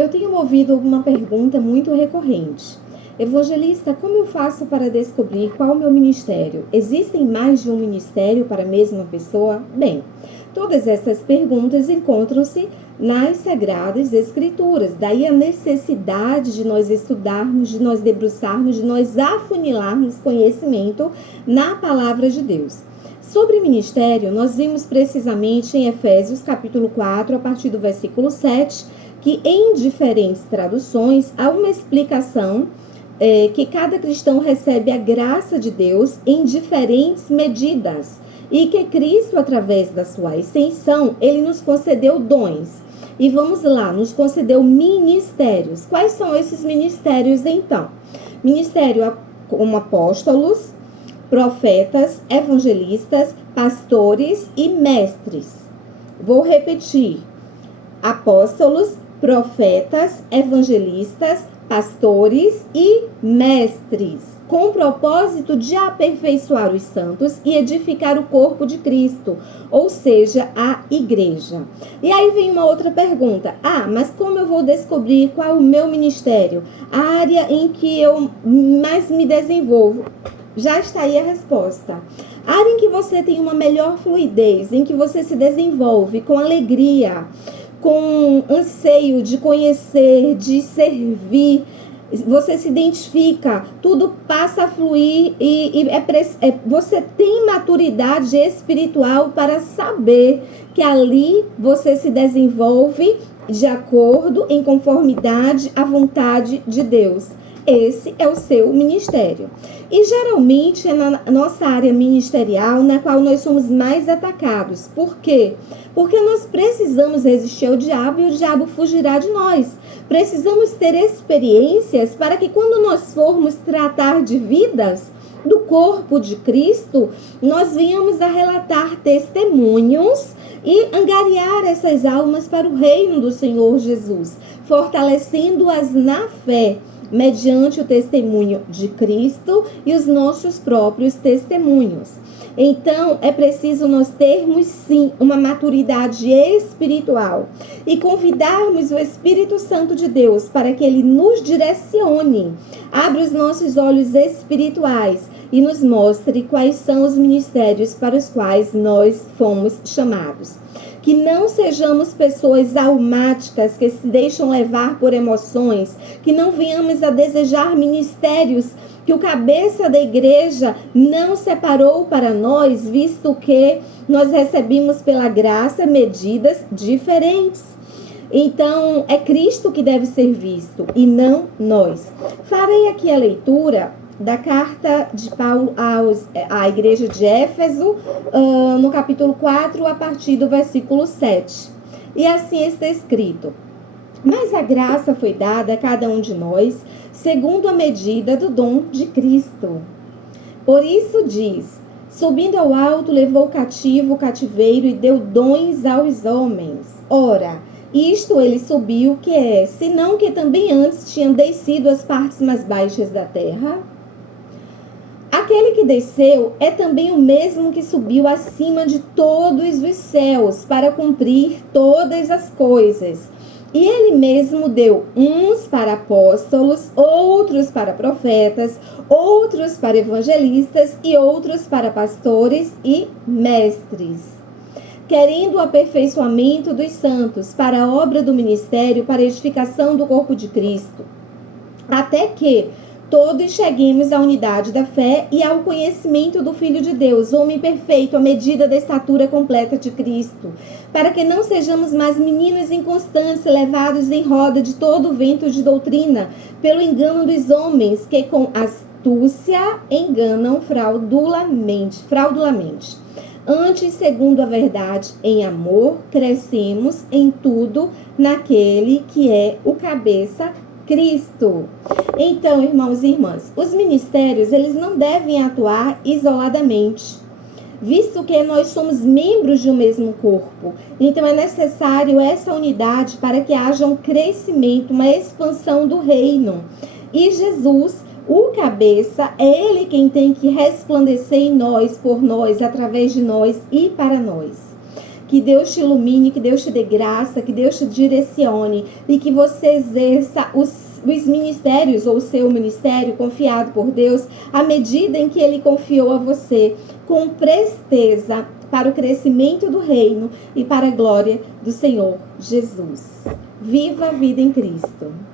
Eu tenho ouvido uma pergunta muito recorrente. Evangelista, como eu faço para descobrir qual é o meu ministério? Existem mais de um ministério para a mesma pessoa? Bem, todas essas perguntas encontram-se nas Sagradas Escrituras. Daí a necessidade de nós estudarmos, de nós debruçarmos, de nós afunilarmos conhecimento na Palavra de Deus. Sobre ministério, nós vimos precisamente em Efésios capítulo 4, a partir do versículo 7, que em diferentes traduções há uma explicação que cada cristão recebe a graça de Deus em diferentes medidas e que Cristo, através da sua ascensão, ele nos concedeu dons. E vamos lá, nos concedeu ministérios. Quais são esses ministérios, então? Ministério como apóstolos, profetas, evangelistas, pastores e mestres. Vou repetir: apóstolos, profetas, evangelistas, pastores e mestres, com o propósito de aperfeiçoar os santos e edificar o corpo de Cristo, ou seja, a igreja. E aí vem uma outra pergunta: mas como eu vou descobrir qual é o meu ministério? A área em que eu mais me desenvolvo? Já está aí a resposta. A área em que você tem uma melhor fluidez, em que você se desenvolve com alegria, com anseio de conhecer, de servir, você se identifica, tudo passa a fluir e você tem maturidade espiritual para saber que ali você se desenvolve de acordo, em conformidade à vontade de Deus. Esse é o seu ministério. E geralmente é na nossa área ministerial na qual nós somos mais atacados. Por quê? Porque nós precisamos resistir ao diabo e o diabo fugirá de nós. Precisamos ter experiências para que quando nós formos tratar de vidas do corpo de Cristo, nós venhamos a relatar testemunhos e angariar essas almas para o reino do Senhor Jesus, fortalecendo-as na fé, mediante o testemunho de Cristo e os nossos próprios testemunhos. Então, é preciso nós termos, sim, uma maturidade espiritual e convidarmos o Espírito Santo de Deus para que ele nos direcione, abra os nossos olhos espirituais e nos mostre quais são os ministérios para os quais nós fomos chamados. Que não sejamos pessoas almáticas que se deixam levar por emoções, que não venhamos a desejar ministérios que o cabeça da igreja não separou para nós, visto que nós recebemos pela graça medidas diferentes. Então, é Cristo que deve ser visto e não nós. Farei aqui a leitura da carta de Paulo à igreja de Éfeso, no capítulo 4, a partir do versículo 7. E assim está escrito: mas a graça foi dada a cada um de nós, segundo a medida do dom de Cristo. Por isso diz: subindo ao alto, levou cativo o cativeiro e deu dons aos homens. Ora, isto ele subiu, que é, senão que também antes tinham descido as partes mais baixas da terra? Aquele que desceu é também o mesmo que subiu acima de todos os céus para cumprir todas as coisas. E ele mesmo deu uns para apóstolos, outros para profetas, outros para evangelistas e outros para pastores e mestres, querendo o aperfeiçoamento dos santos para a obra do ministério, para a edificação do corpo de Cristo, até que todos cheguemos à unidade da fé e ao conhecimento do Filho de Deus, homem perfeito, à medida da estatura completa de Cristo, para que não sejamos mais meninos inconstantes, levados em roda de todo o vento de doutrina, pelo engano dos homens, que com astúcia enganam fraudulamente. Antes, segundo a verdade, em amor, crescemos em tudo naquele que é o cabeça, Cristo. Então, irmãos e irmãs, os ministérios, eles não devem atuar isoladamente, visto que nós somos membros de um mesmo corpo. Então, é necessário essa unidade para que haja um crescimento, uma expansão do reino. E Jesus, o cabeça, é ele quem tem que resplandecer em nós, por nós, através de nós e para nós. Que Deus te ilumine, que Deus te dê graça, que Deus te direcione e que você exerça os ministérios ou o seu ministério confiado por Deus à medida em que Ele confiou a você, com presteza para o crescimento do reino e para a glória do Senhor Jesus. Viva a vida em Cristo!